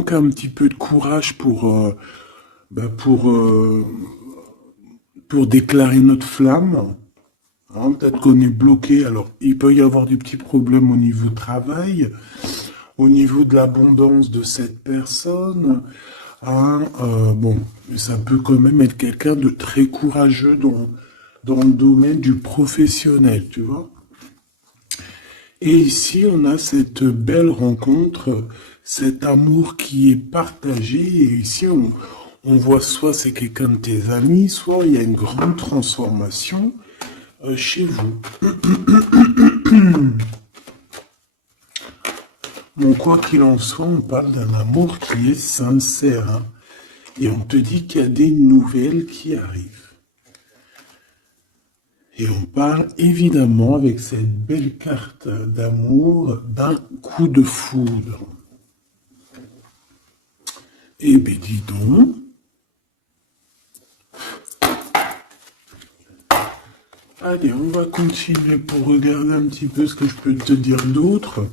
manque un petit peu de courage bah, pour déclarer notre flamme. Hein, peut-être qu'on est bloqué. Alors, il peut y avoir des petits problèmes au niveau du travail, au niveau de l'abondance de cette personne. Hein, bon, ça peut quand même être quelqu'un de très courageux dans le domaine du professionnel, tu vois. Et ici, on a cette belle rencontre, cet amour qui est partagé. Et ici, on voit soit c'est quelqu'un de tes amis, soit il y a une grande transformation chez vous. Bon, quoi qu'il en soit, on parle d'un amour qui est sincère. Hein. Et on te dit qu'il y a des nouvelles qui arrivent. Et on parle évidemment avec cette belle carte d'amour d'un coup de foudre. Eh bien, dis donc. Allez, on va continuer pour regarder un petit peu ce que je peux te dire d'autre.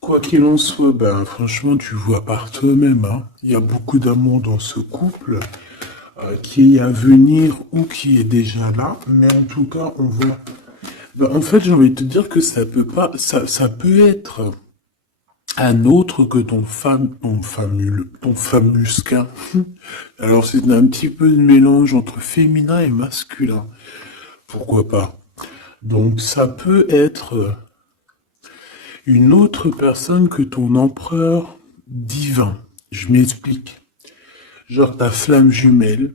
Quoi qu'il en soit, ben franchement, tu vois par toi-même, hein, il y a beaucoup d'amour dans ce couple qui est à venir ou qui est déjà là. Mais en tout cas, on voit. Ben, en fait, j'ai envie de te dire que ça peut pas, ça peut être un autre que ton famusquin. Alors c'est un petit peu de mélange entre féminin et masculin. Pourquoi pas? Donc ça peut être une autre personne que ton empereur divin. Je m'explique. Genre ta flamme jumelle,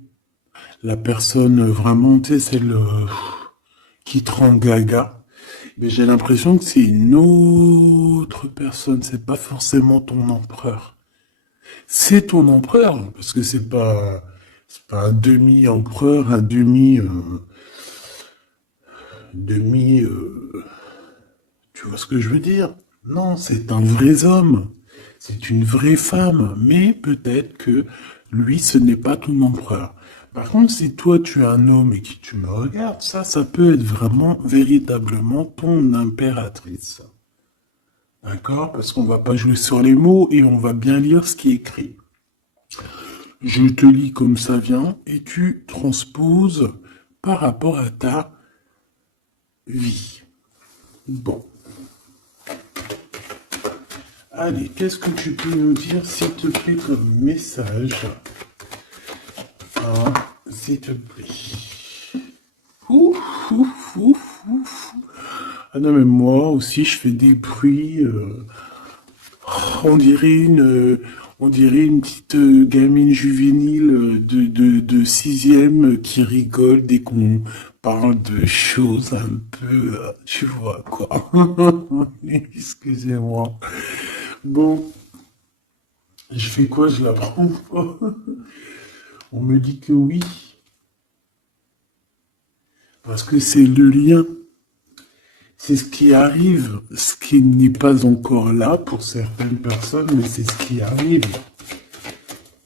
la personne vraiment, tu sais, celle qui te rend gaga. Mais j'ai l'impression que c'est une autre personne, c'est pas forcément ton empereur. C'est ton empereur, parce que c'est pas un demi-empereur, un demi, tu vois ce que je veux dire? Non, c'est un vrai homme. C'est une vraie femme. Mais peut-être que lui, ce n'est pas ton empereur. Par contre, si toi, tu es un homme et que tu me regardes, ça peut être vraiment, véritablement ton impératrice. D'accord? Parce qu'on va pas jouer sur les mots et on va bien lire ce qui est écrit. Je te lis comme ça vient et tu transposes par rapport à ta vie. Bon. Allez, qu'est-ce que tu peux nous dire, s'il te plaît, comme message? Hein, s'il te plaît. Ouf, ouf, ouf, ouf. Ah non, mais moi aussi, je fais des bruits. On dirait on dirait une petite gamine juvénile de sixième qui rigole dès qu'on parle de choses un peu, tu vois, quoi. Excusez-moi. Bon, je fais quoi? Je la prends pas. On me dit que oui, parce que c'est le lien. C'est ce qui arrive, ce qui n'est pas encore là pour certaines personnes, mais c'est ce qui arrive.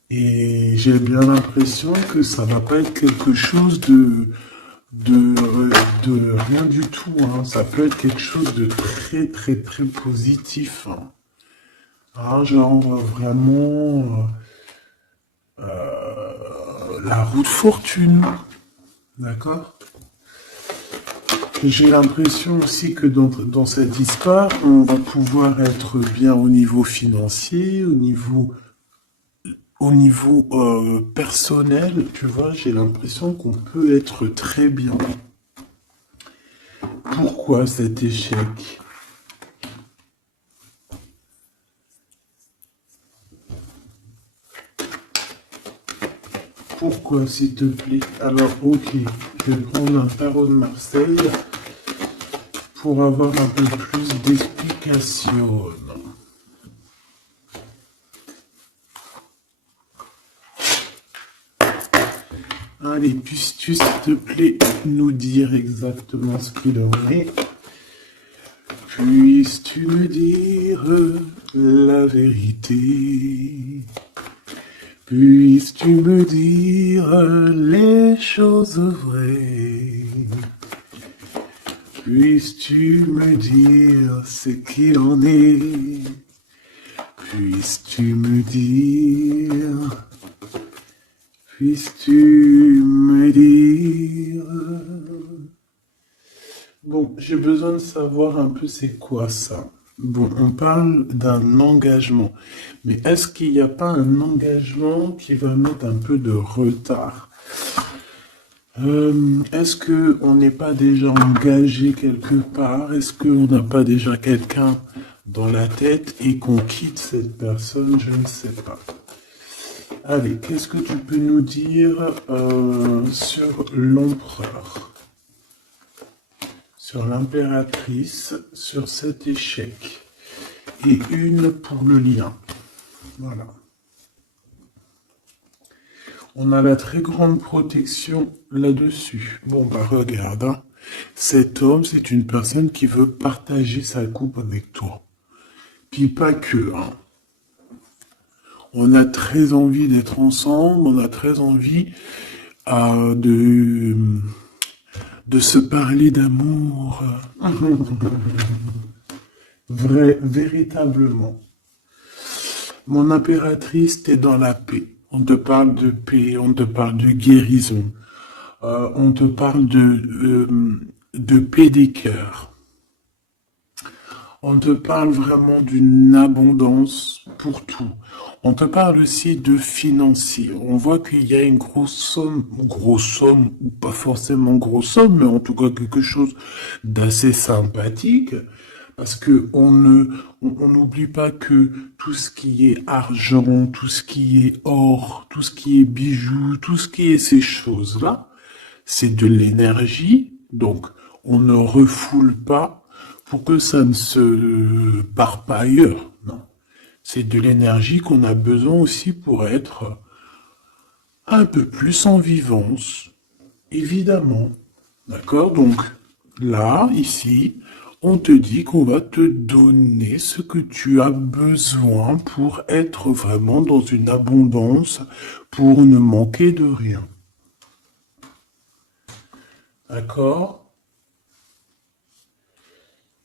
Et j'ai bien l'impression que ça va pas être quelque chose de, de rien du tout. Hein. Ça peut être quelque chose de très, très, très positif. Hein. Ah, genre vraiment la roue de fortune. D'accord? J'ai l'impression aussi que dans cette histoire, on va pouvoir être bien au niveau financier, au niveau personnel, tu vois, j'ai l'impression qu'on peut être très bien. Pourquoi cet échec? Pourquoi, s'il te plaît? Alors, ok, je vais prendre un tarot de Marseille pour avoir un peu plus d'explications. Allez, puisses-tu, s'il te plaît, nous dire exactement ce qu'il en est? Puisses-tu me dire la vérité? Puisses-tu me dire les choses vraies? Puisses-tu me dire ce qu'il en est Puisses-tu me dire, puisses-tu me dire. Bon, j'ai besoin de savoir un peu c'est quoi ça. Bon, on parle d'un engagement, mais est-ce qu'il n'y a pas un engagement qui va mettre un peu de retard? Est-ce que on n'est pas déjà engagé quelque part? Est-ce qu'on n'a pas déjà quelqu'un dans la tête et qu'on quitte cette personne? Je ne sais pas. Allez, qu'est-ce que tu peux nous dire sur l'empereur, sur l'impératrice, sur cet échec? Et une pour le lien. Voilà. On a la très grande protection là-dessus. Bon, bah regarde, hein. Cet homme, c'est une personne qui veut partager sa coupe avec toi. Puis pas que, hein. On a très envie d'être ensemble, on a très envie de se parler d'amour. Véritablement. Mon impératrice, t'es dans la paix. On te parle de paix, on te parle de guérison, on te parle de paix des cœurs. On te parle vraiment d'une abondance pour tout. On te parle aussi de financier. On voit qu'il y a une grosse somme, ou pas forcément grosse somme, mais en tout cas quelque chose d'assez sympathique. Parce que on n'oublie pas que tout ce qui est argent, tout ce qui est or, tout ce qui est bijoux, tout ce qui est ces choses-là, c'est de l'énergie. Donc, on ne refoule pas pour que ça ne se part pas ailleurs. Non. C'est de l'énergie qu'on a besoin aussi pour être un peu plus en vivance. Évidemment. D'accord? Donc, là, ici, on te dit qu'on va te donner ce que tu as besoin pour être vraiment dans une abondance, pour ne manquer de rien. D'accord?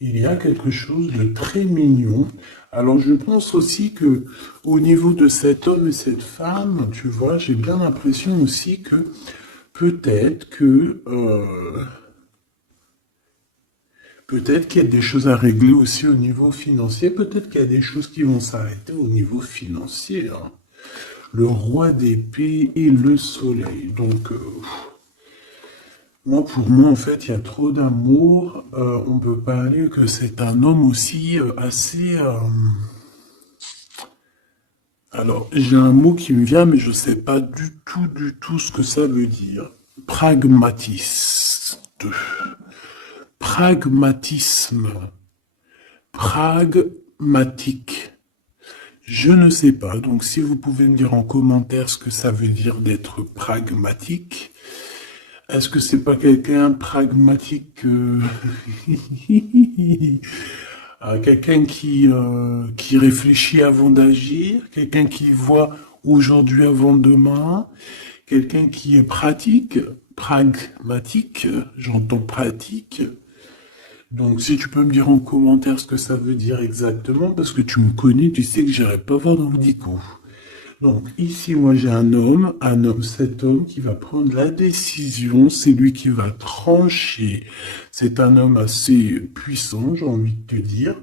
Il y a quelque chose de très mignon. Alors je pense aussi que au niveau de cet homme et cette femme, tu vois, j'ai bien l'impression aussi que peut-être que peut-être qu'il y a des choses à régler aussi au niveau financier. Peut-être qu'il y a des choses qui vont s'arrêter au niveau financier, hein. Le roi d'épée et le soleil. Donc, moi, pour moi, en fait, il y a trop d'amour. On peut parler que c'est un homme aussi assez... Alors, j'ai un mot qui me vient, mais je ne sais pas du tout ce que ça veut dire. Pragmatiste. Pragmatisme. Pragmatique. Je ne sais pas. Donc, si vous pouvez me dire en commentaire ce que ça veut dire d'être pragmatique. Est-ce que c'est pas quelqu'un pragmatique quelqu'un qui réfléchit avant d'agir, quelqu'un qui voit aujourd'hui avant demain, quelqu'un qui est pratique, pragmatique, j'entends pratique. Donc si tu peux me dire en commentaire ce que ça veut dire exactement, parce que tu me connais, tu sais que j'irai pas voir dans le dico. Donc ici, moi j'ai cet homme qui va prendre la décision, c'est lui qui va trancher. C'est un homme assez puissant, j'ai envie de te dire.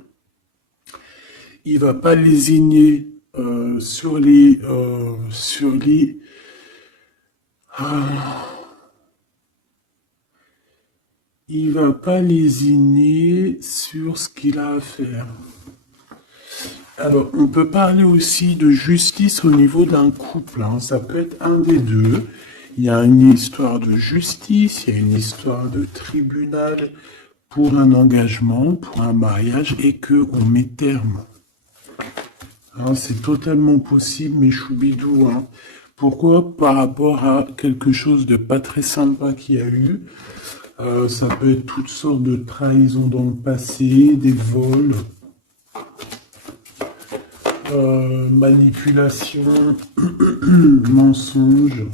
Il va pas lésigner sur les... il va pas lésiner sur ce qu'il a à faire. Alors, on peut parler aussi de justice au niveau d'un couple, hein. Ça peut être un des deux. Il y a une histoire de justice, il y a une histoire de tribunal pour un engagement, pour un mariage, et qu'on met terme. Hein, c'est totalement possible, mais choubidou. Hein. Pourquoi? Par rapport à quelque chose de pas très sympa qu'il y a eu. Ça peut être toutes sortes de trahisons dans le passé, des vols. Manipulation, mensonge.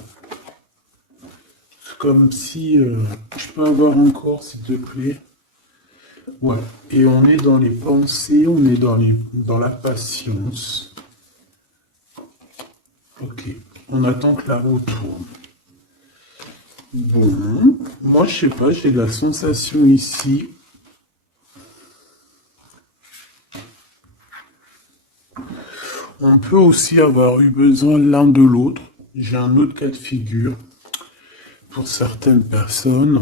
Comme si... je peux avoir encore, s'il te plaît. Ouais. Et on est dans les pensées, on est dans la patience. Ok, on attend que la roue tourne. Bon, moi je sais pas, j'ai la sensation ici. On peut aussi avoir eu besoin l'un de l'autre. J'ai un autre cas de figure. Pour certaines personnes,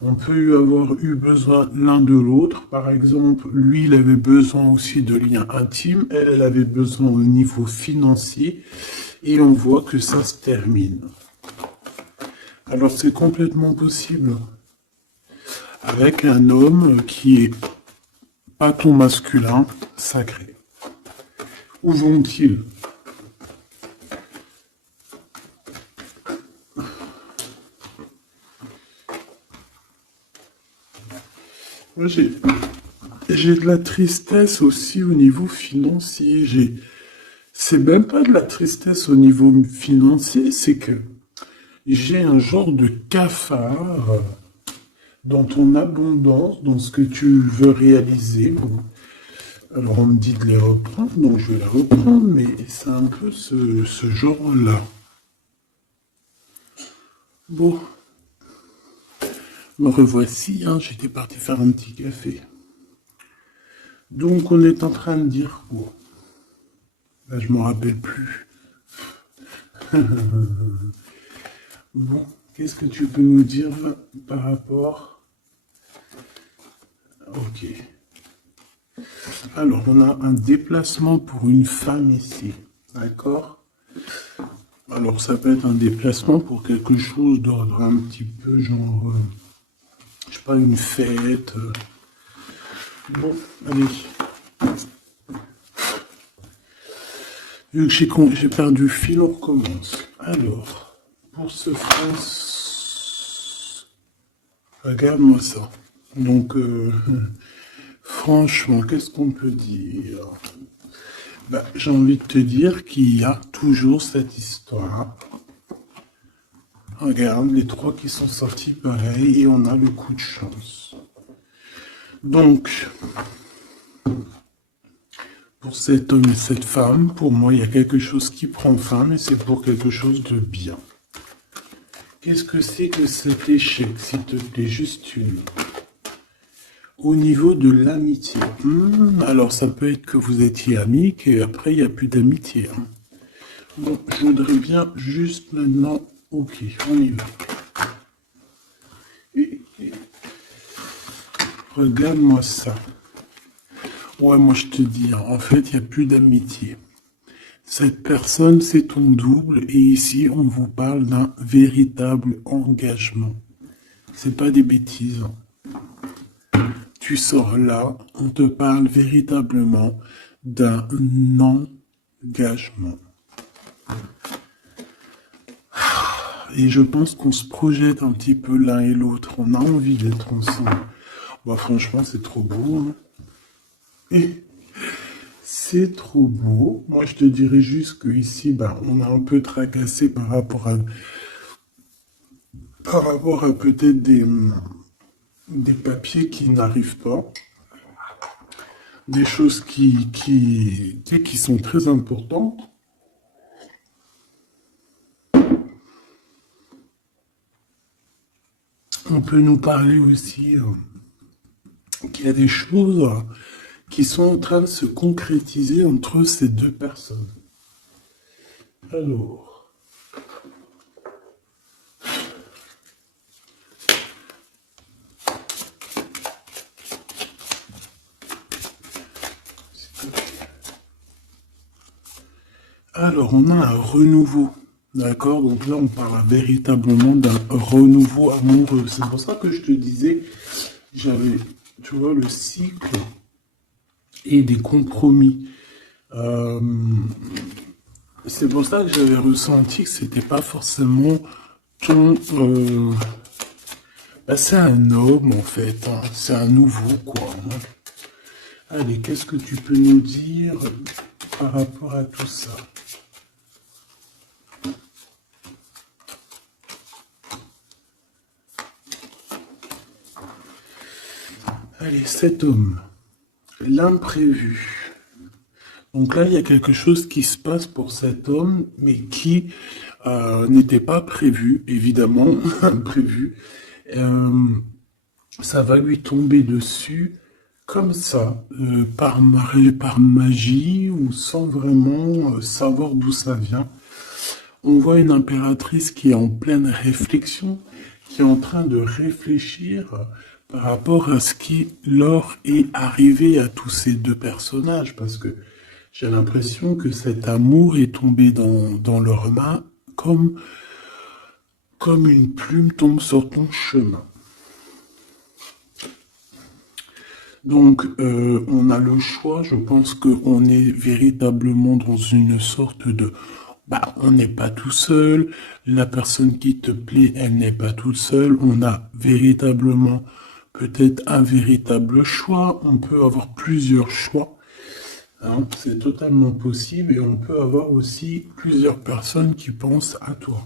on peut avoir eu besoin l'un de l'autre. Par exemple, lui, il avait besoin aussi de liens intimes. Elle avait besoin au niveau financier. Et on voit que ça se termine. Alors c'est complètement possible. Avec un homme qui est pas ton masculin sacré. Où vont-ils? Moi, j'ai de la tristesse aussi au niveau financier. C'est même pas de la tristesse au niveau financier, c'est que j'ai un genre de cafard dans ton abondance, dans ce que tu veux réaliser. Bon. Alors on me dit de les reprendre, donc je vais les reprendre, mais c'est un peu ce genre-là. Bon, me revoici, hein, j'étais parti faire un petit café. Donc on est en train de dire quoi? Là, je m'en rappelle plus. Bon, qu'est-ce que tu peux nous dire par rapport? Ok. Alors, on a un déplacement pour une femme ici. D'accord? Alors, ça peut être un déplacement pour quelque chose d'ordre un petit peu genre, je sais pas, une fête. Bon, allez. Vu que j'ai perdu le fil, on recommence. Alors, pour ce France, regarde-moi ça. Donc, franchement, qu'est-ce qu'on peut dire? Bah, j'ai envie de te dire qu'il y a toujours cette histoire. Regarde, les trois qui sont sortis pareil, et on a le coup de chance. Donc, pour cet homme et cette femme, pour moi, il y a quelque chose qui prend fin, mais c'est pour quelque chose de bien. Qu'est-ce que c'est que cet échec, s'il te plaît, juste une? Au niveau de l'amitié. Alors, ça peut être que vous étiez amis, qu'après, il n'y a plus d'amitié. Bon, je voudrais bien juste maintenant... Ok, on y va. Regarde-moi ça. Ouais, moi je te dis, en fait, il n'y a plus d'amitié. Cette personne, c'est ton double, et ici, on vous parle d'un véritable engagement. C'est pas des bêtises. Tu sors là, on te parle véritablement d'un engagement. Et je pense qu'on se projette un petit peu l'un et l'autre. On a envie d'être ensemble. Bah, franchement, c'est trop beau. Hein. Et c'est trop beau. Moi, je te dirais juste qu'ici, bah, on a un peu tracassé par rapport à peut-être des papiers qui n'arrivent pas. Des choses qui sont très importantes. On peut nous parler aussi qu'il y a des choses qui sont en train de se concrétiser entre ces deux personnes. Alors, on a un renouveau. D'accord? Donc là, on parle véritablement d'un renouveau amoureux. C'est pour ça que je te disais, j'avais, tu vois, le cycle et des compromis. C'est pour ça que j'avais ressenti que c'était pas forcément ton... bah, c'est un homme, en fait. Hein. C'est un nouveau, quoi. Hein. Allez, qu'est-ce que tu peux nous dire par rapport à tout ça? Allez, cet homme, l'imprévu. Donc là, il y a quelque chose qui se passe pour cet homme, mais qui n'était pas prévu, évidemment, prévu. Euh, Ça va lui tomber dessus comme ça, par magie ou sans vraiment savoir d'où ça vient. On voit une impératrice qui est en pleine réflexion, qui est en train de réfléchir par rapport à ce qui leur est arrivé à tous ces deux personnages, parce que j'ai l'impression que cet amour est tombé dans leurs mains comme une plume tombe sur ton chemin. Donc, on a le choix. Je pense qu'on est véritablement dans une sorte de... Bah, on n'est pas tout seul. La personne qui te plaît, elle n'est pas toute seule. On a véritablement peut-être un véritable choix. On peut avoir plusieurs choix. Hein, c'est totalement possible. Et on peut avoir aussi plusieurs personnes qui pensent à toi.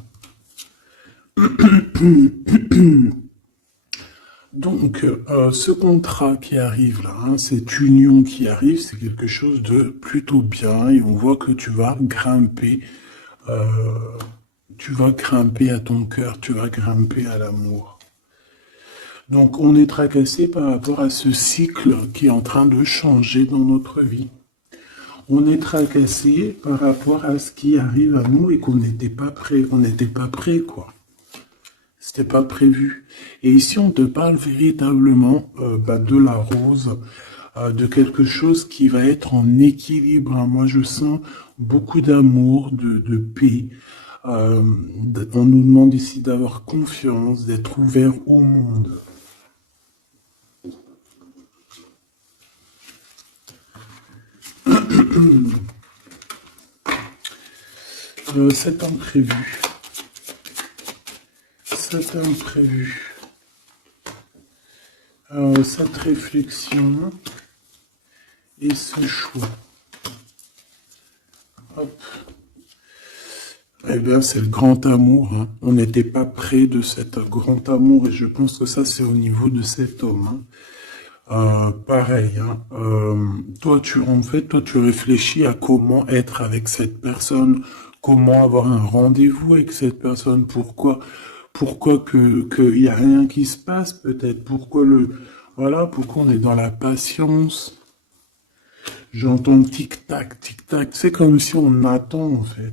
Donc, ce contrat qui arrive là, hein, cette union qui arrive, c'est quelque chose de plutôt bien et on voit que euh, tu vas grimper à ton cœur, tu vas grimper à l'amour. Donc, on est tracassé par rapport à ce cycle qui est en train de changer dans notre vie. On est tracassé par rapport à ce qui arrive à nous et qu'on n'était pas prêt, quoi. C'était pas prévu. Et ici, on te parle véritablement de la rose, de quelque chose qui va être en équilibre. Hein. Moi, je sens beaucoup d'amour, de paix. On nous demande ici d'avoir confiance, d'être ouvert au monde. C'est imprévu. C'est imprévu. Cette réflexion et ce choix. Hop. Eh bien, c'est le grand amour. Hein. On n'était pas près de cet grand amour et je pense que ça, c'est au niveau de cet homme. Hein. Pareil. Hein. Toi, tu réfléchis à comment être avec cette personne, comment avoir un rendez-vous avec cette personne, pourquoi qu'il y a rien qui se passe, peut-être, pourquoi on est dans la patience. J'entends tic-tac, tic-tac. C'est comme si on attend, en fait.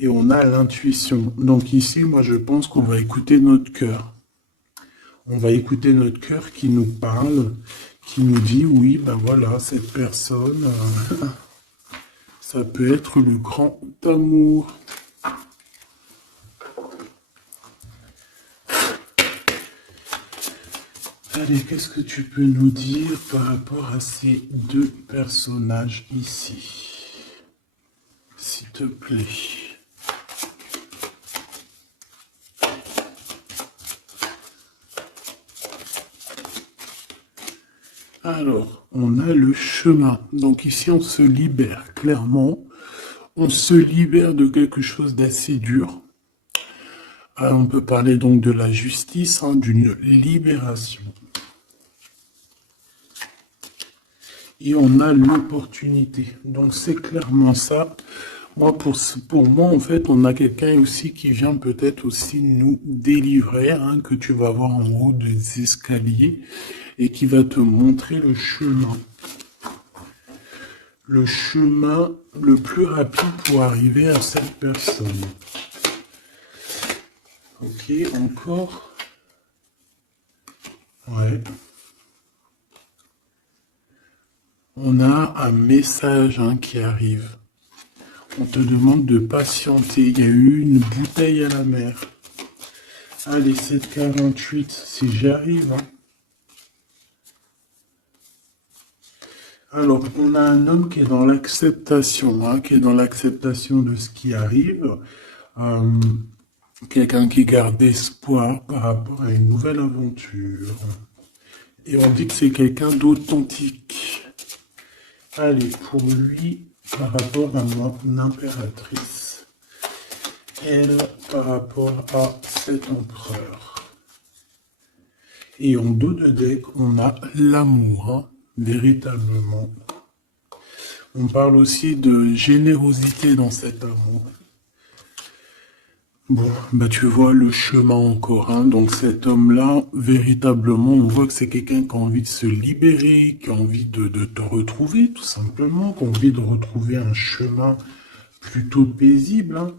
Et on a l'intuition. Donc ici, moi, je pense qu'on va écouter notre cœur. On va écouter notre cœur qui nous parle, qui nous dit, oui, ben voilà, cette personne, ça peut être le grand amour. Allez, qu'est-ce que tu peux nous dire par rapport à ces deux personnages ici? S'il te plaît. Alors, on a le chemin. Donc ici, on se libère, clairement. On se libère de quelque chose d'assez dur. On peut parler donc de la justice, hein, d'une libération. Et on a l'opportunité. Donc c'est clairement ça. Moi, pour moi, en fait, on a quelqu'un aussi qui vient peut-être aussi nous délivrer, hein, que tu vas voir en haut des escaliers et qui va te montrer le chemin. Le chemin le plus rapide pour arriver à cette personne. Ok, encore. Ouais. On a un message, hein, qui arrive. On te demande de patienter. Il y a eu une bouteille à la mer. Allez, 7,48, si j'y arrive. Hein. Alors, on a un homme qui est dans l'acceptation, hein, qui est dans l'acceptation de ce qui arrive. Quelqu'un qui garde espoir par rapport à une nouvelle aventure. Et on dit que c'est quelqu'un d'authentique. Allez, pour lui, par rapport à mon impératrice. Elle, par rapport à cet empereur. Et en dos de deck, on a l'amour, hein, véritablement. On parle aussi de générosité dans cet amour. Bon, bah tu vois le chemin encore, hein. Donc cet homme-là, véritablement, on voit que c'est quelqu'un qui a envie de se libérer, qui a envie de te retrouver, tout simplement, qui a envie de retrouver un chemin plutôt paisible, hein.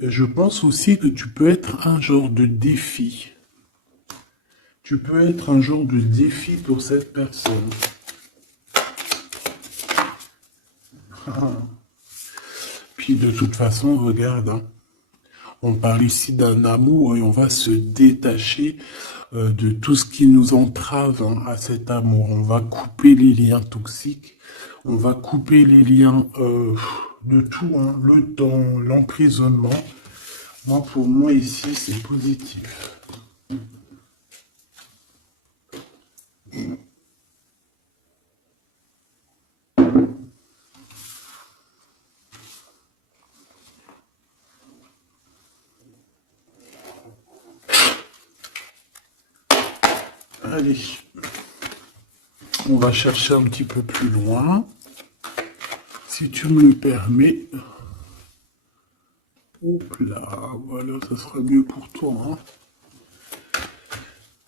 Et je pense aussi que tu peux être un genre de défi. Tu peux être un genre de défi pour cette personne. Puis de toute façon, regarde, hein. On parle ici d'un amour et on va se détacher de tout ce qui nous entrave, hein, à cet amour. On va couper les liens toxiques, on va couper les liens de tout, hein, le temps, l'emprisonnement. Moi, pour moi, ici, c'est positif. Allez, on va chercher un petit peu plus loin. Si tu me le permets. Hop là, voilà, ça sera mieux pour toi, hein.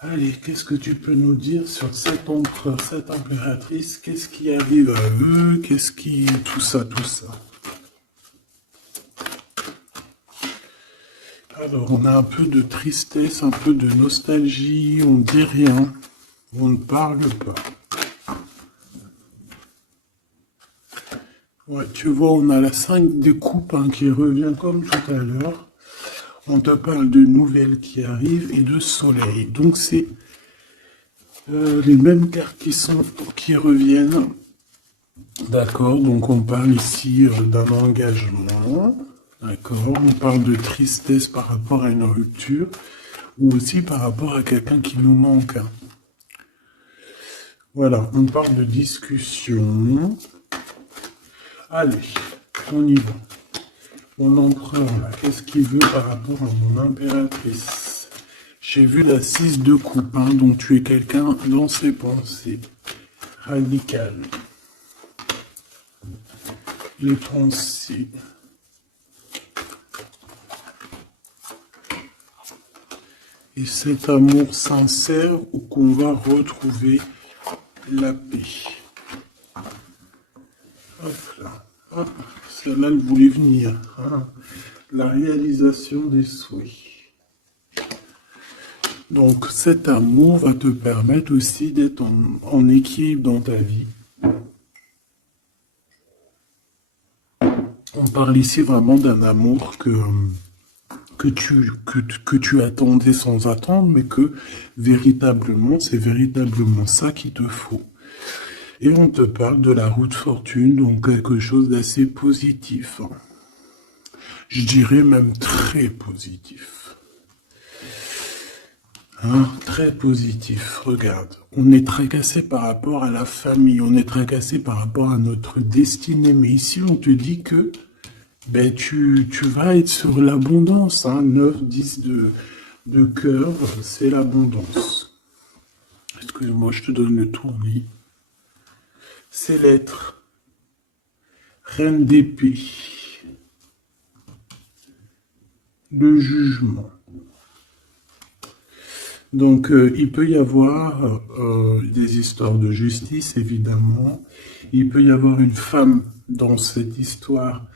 Allez, qu'est-ce que tu peux nous dire sur cet empereur, cette impératrice? Qu'est-ce qui arrive à eux? Qu'est-ce qui... Tout ça, tout ça. Alors, on a un peu de tristesse, un peu de nostalgie, on ne dit rien, on ne parle pas. Ouais, tu vois, on a la 5 de coupe, hein, qui revient comme tout à l'heure. On te parle de nouvelles qui arrivent et de soleil. Donc, c'est les mêmes cartes qui reviennent. D'accord, donc on parle ici d'un engagement. D'accord, on parle de tristesse par rapport à une rupture ou aussi par rapport à quelqu'un qui nous manque. Voilà, on parle de discussion. Allez, on y va. Mon empereur, là, qu'est-ce qu'il veut par rapport à mon impératrice? J'ai vu la 6 de coupe, hein, donc tu es quelqu'un dans ses pensées. Radical. Les pensées. Et cet amour sincère où qu'on va retrouver la paix. Hop là. Hop. Celle-là, elle voulait venir, hein. La réalisation des souhaits. Donc cet amour va te permettre aussi d'être en équilibre dans ta vie. On parle ici vraiment d'un amour que tu attendais sans attendre, mais que véritablement, c'est véritablement ça qu'il te faut. Et on te parle de la roue de fortune, donc quelque chose d'assez positif. Je dirais même très positif. Hein, très positif. Regarde, on est tracassé par rapport à la famille, on est tracassé par rapport à notre destinée. Mais ici, on te dit que ben, tu vas être sur l'abondance. Hein, 9, 10 de cœur, c'est l'abondance. Excuse-moi, je te donne le tournis. C'est l'être. Reine d'épée. Le jugement. Donc, il peut y avoir des histoires de justice, évidemment. Il peut y avoir une femme dans cette histoire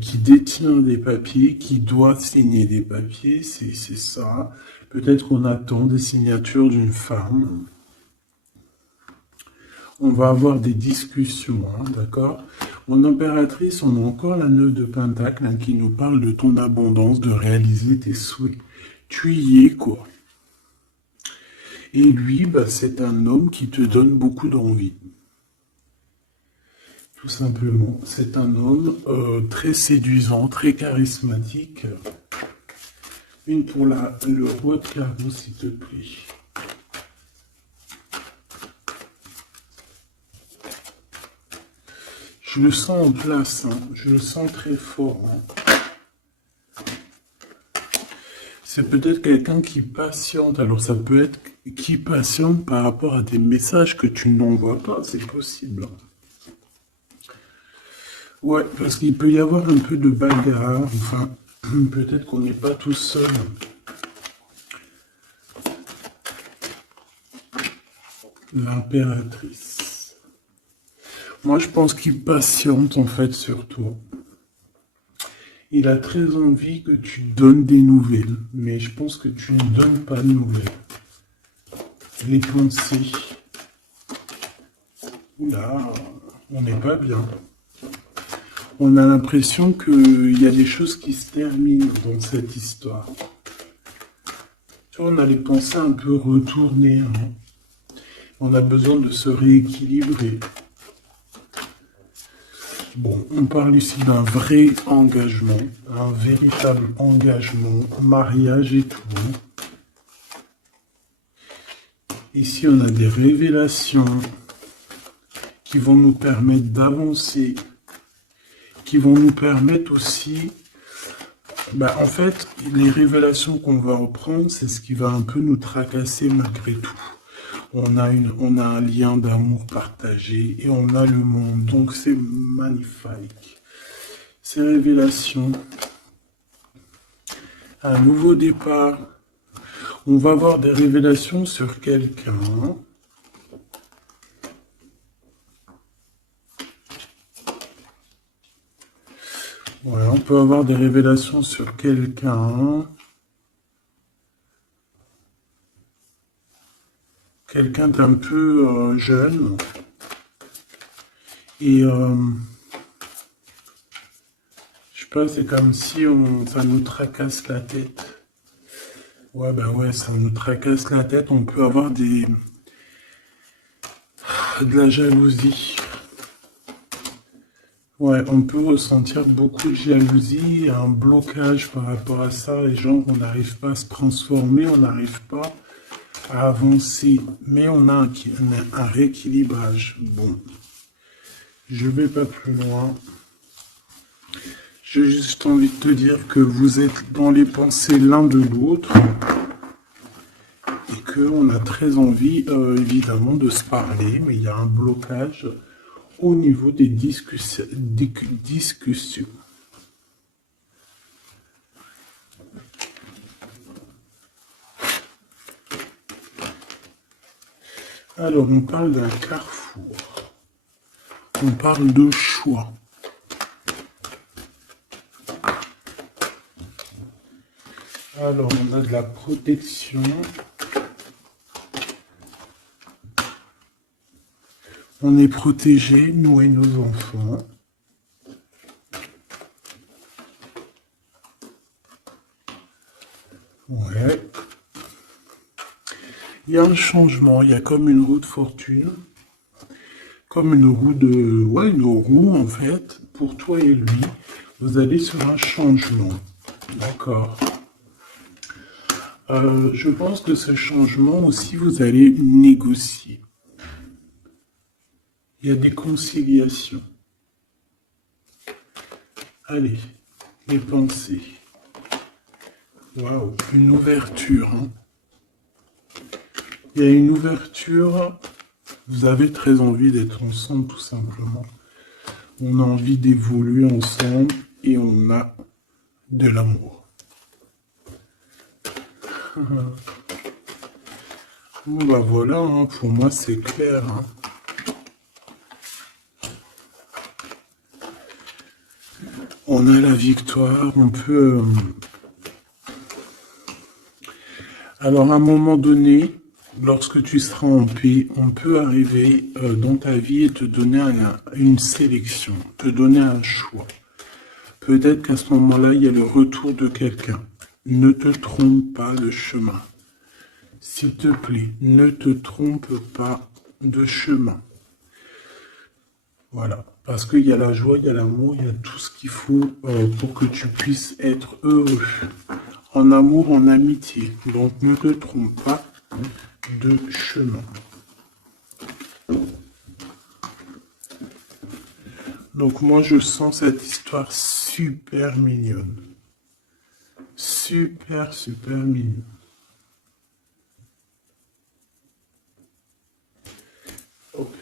qui détient des papiers, qui doit signer des papiers, c'est ça. Peut-être qu'on attend des signatures d'une femme. On va avoir des discussions, hein, d'accord? Mon impératrice, on a encore la 9 de Pentacle, hein, qui nous parle de ton abondance, de réaliser tes souhaits. Tu y es, quoi. Et lui, bah, c'est un homme qui te donne beaucoup d'envie. Tout simplement. C'est un homme très séduisant, très charismatique. Une pour le roi de carreau, s'il te plaît. Je le sens en place, hein. Je le sens très fort. Hein. C'est peut-être quelqu'un qui patiente. Alors ça peut être qui patiente par rapport à des messages que tu n'envoies pas, c'est possible. Ouais, parce qu'il peut y avoir un peu de bagarre. Enfin, peut-être qu'on n'est pas tout seul. L'impératrice. Moi, je pense qu'il patiente en fait sur toi. Il a très envie que tu donnes des nouvelles, mais je pense que tu ne donnes pas de nouvelles. Les pensées. Là, on n'est pas bien. On a l'impression qu'il y a des choses qui se terminent dans cette histoire. Tu vois, on a les pensées un peu retournées. Hein. On a besoin de se rééquilibrer. Bon, on parle ici d'un vrai engagement, un véritable engagement, mariage et tout. Ici, on a des révélations qui vont nous permettre d'avancer, qui vont nous permettre aussi... en fait, les révélations qu'on va reprendre, c'est ce qui va un peu nous tracasser malgré tout. On a un lien d'amour partagé et on a le monde. Donc c'est magnifique. Ces révélations, un nouveau départ. On va avoir des révélations sur quelqu'un. Ouais, on peut avoir des révélations sur quelqu'un. Quelqu'un d'un peu jeune. Et je sais pas, c'est comme si ça nous tracasse la tête. Ouais, ouais, ça nous tracasse la tête. On peut avoir de la jalousie. Ouais, on peut ressentir beaucoup de jalousie, un blocage par rapport à ça, et genre on n'arrive pas à se transformer, on n'arrive pas à avancer, mais on a un rééquilibrage. Bon, je vais pas plus loin. J'ai juste envie de te dire que vous êtes dans les pensées l'un de l'autre et qu'on a très envie, évidemment, de se parler, mais il y a un blocage au niveau des discussions. Alors, on parle d'un carrefour. On parle de choix. Alors, on a de la protection. On est protégé, nous et nos enfants. Ouais. Il y a un changement, il y a comme une roue de fortune. Comme une roue de... Ouais, une roue en fait. Pour toi et lui, vous allez sur un changement. D'accord. Je pense que ce changement aussi, vous allez négocier. Il y a des conciliations. Allez, les pensées. Waouh, une ouverture. Hein. Il y a une ouverture. Vous avez très envie d'être ensemble, tout simplement. On a envie d'évoluer ensemble et on a de l'amour. Bon, voilà, hein, pour moi c'est clair. Hein. On a la victoire, on peut... Alors à un moment donné, lorsque tu seras en paix, on peut arriver dans ta vie et te donner une sélection, te donner un choix. Peut-être qu'à ce moment-là, il y a le retour de quelqu'un. Ne te trompe pas de chemin. S'il te plaît, ne te trompe pas de chemin. Voilà. Parce qu'il y a la joie, il y a l'amour, il y a tout ce qu'il faut pour que tu puisses être heureux. En amour, en amitié. Donc ne te trompe pas de chemin. Donc moi je sens cette histoire super mignonne. Super, super mignonne. Ok.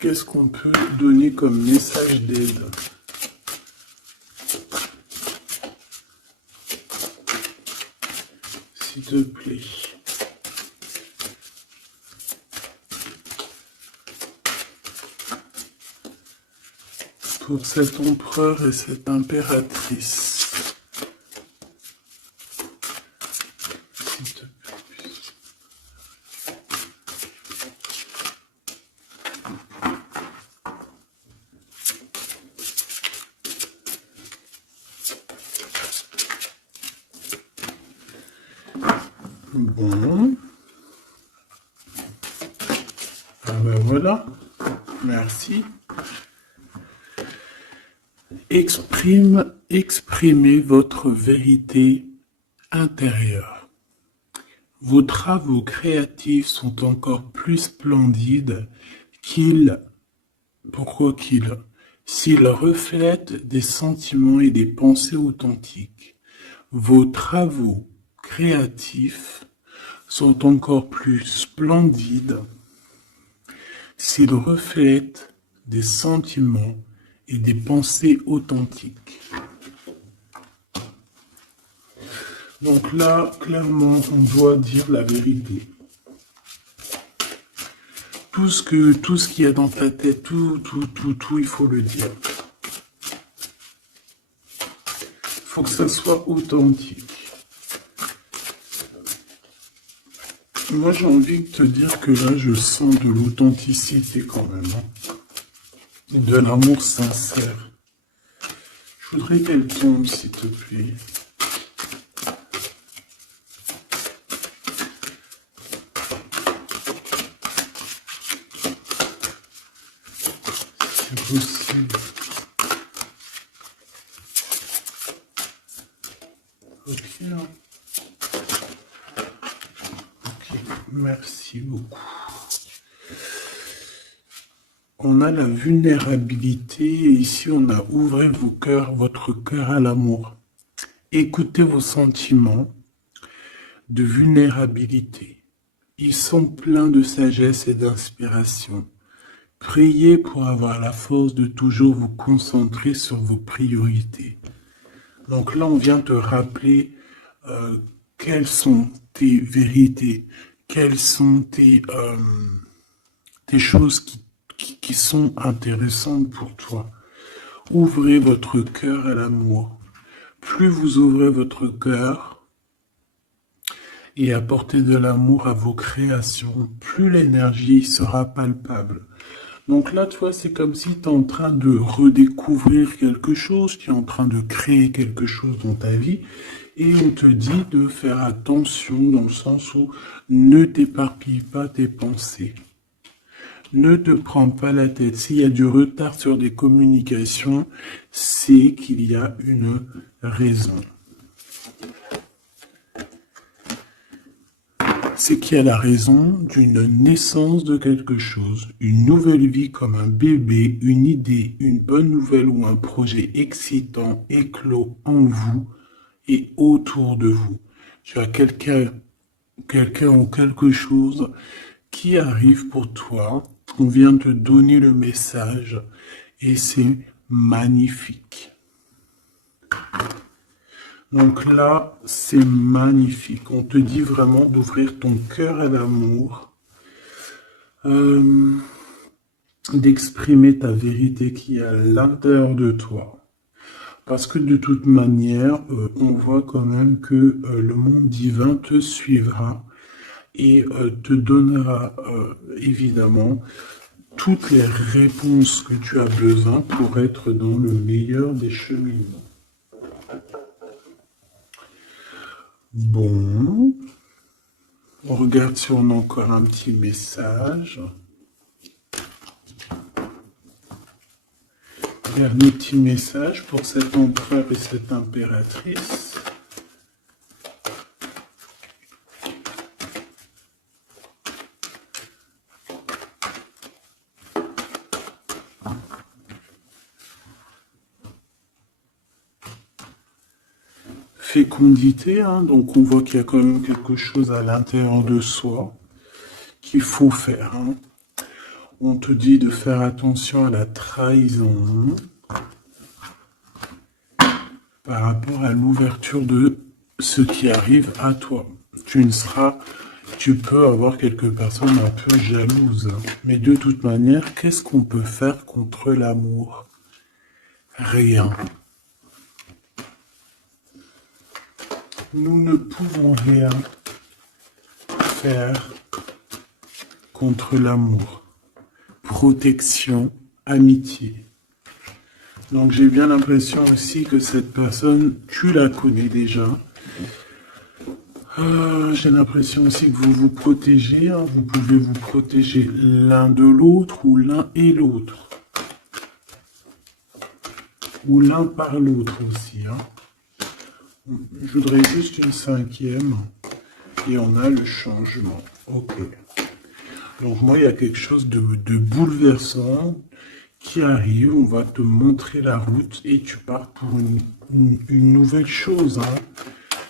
Qu'est-ce qu'on peut donner comme message d'aide? S'il te plaît. Pour cet empereur et cette impératrice. S'il te plaît. Bon. Ah ben voilà. Merci. Exprimez votre vérité intérieure. Vos travaux créatifs sont encore plus splendides s'ils reflètent des sentiments et des pensées authentiques. Vos travaux créatifs sont encore plus splendides s'ils reflètent des sentiments et des pensées authentiques. Donc là, clairement, on doit dire la vérité. Tout ce qu'il y a dans ta tête, tout, il faut le dire. Il faut que ça soit authentique. Moi, j'ai envie de te dire que là, je sens de l'authenticité quand même. De l'amour sincère. Je voudrais qu'elle tombe, s'il te plaît. C'est possible. Ok. Ok, merci beaucoup. On a la vulnérabilité, et ici on a ouvrez votre cœur à l'amour. Écoutez vos sentiments de vulnérabilité. Ils sont pleins de sagesse et d'inspiration. Priez pour avoir la force de toujours vous concentrer sur vos priorités. Donc là, on vient te rappeler quelles sont tes vérités, quelles sont tes choses qui sont intéressantes pour toi. Ouvrez votre cœur à l'amour. Plus vous ouvrez votre cœur et apportez de l'amour à vos créations, plus l'énergie sera palpable. Donc là, tu vois, c'est comme si tu es en train de redécouvrir quelque chose, tu es en train de créer quelque chose dans ta vie, et on te dit de faire attention dans le sens où ne t'éparpille pas tes pensées. Ne te prends pas la tête. S'il y a du retard sur des communications, c'est qu'il y a une raison. C'est qu'il y a la raison d'une naissance de quelque chose, une nouvelle vie comme un bébé, une idée, une bonne nouvelle ou un projet excitant éclos en vous et autour de vous. Tu as quelqu'un ou quelque chose qui arrive pour toi. On vient te donner le message et c'est magnifique. Donc là, c'est magnifique. On te dit vraiment d'ouvrir ton cœur à l'amour, d'exprimer ta vérité qui est à l'intérieur de toi. Parce que de toute manière, on voit quand même que le monde divin te suivra et te donnera évidemment toutes les réponses que tu as besoin pour être dans le meilleur des cheminements. Bon, on regarde si on a encore un petit message. Dernier petit message pour cet empereur et cette impératrice. Fécondité, hein, donc on voit qu'il y a quand même quelque chose à l'intérieur de soi qu'il faut faire. Hein. On te dit de faire attention à la trahison par rapport à l'ouverture de ce qui arrive à toi. Tu peux avoir quelques personnes un peu jalouses. Mais de toute manière, qu'est-ce qu'on peut faire contre l'amour? Rien. Nous ne pouvons rien faire contre l'amour. Protection, amitié. Donc j'ai bien l'impression aussi que cette personne, tu la connais déjà. J'ai l'impression aussi que vous vous protégez. Hein. Vous pouvez vous protéger l'un de l'autre ou l'un et l'autre. Ou l'un par l'autre aussi. Hein. Je voudrais juste une cinquième. Et on a le changement. Ok. Donc moi, il y a quelque chose de bouleversant qui arrive. On va te montrer la route et tu pars pour une nouvelle chose. Hein.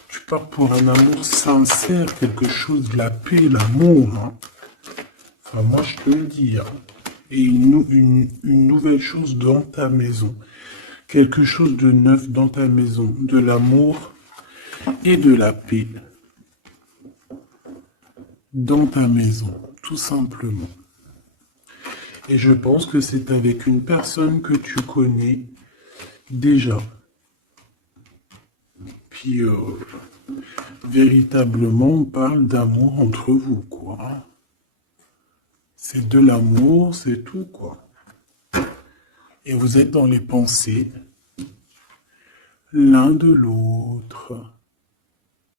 Tu pars pour un amour sincère, quelque chose de la paix, l'amour. Hein. Enfin, moi, je te le dis. Hein. Et une nouvelle chose dans ta maison. Quelque chose de neuf dans ta maison. De l'amour et de la paix. Dans ta maison, tout simplement. Et je pense que c'est avec une personne que tu connais déjà. Puis, véritablement, on parle d'amour entre vous, quoi. C'est de l'amour, c'est tout, quoi. Et vous êtes dans les pensées l'un de l'autre.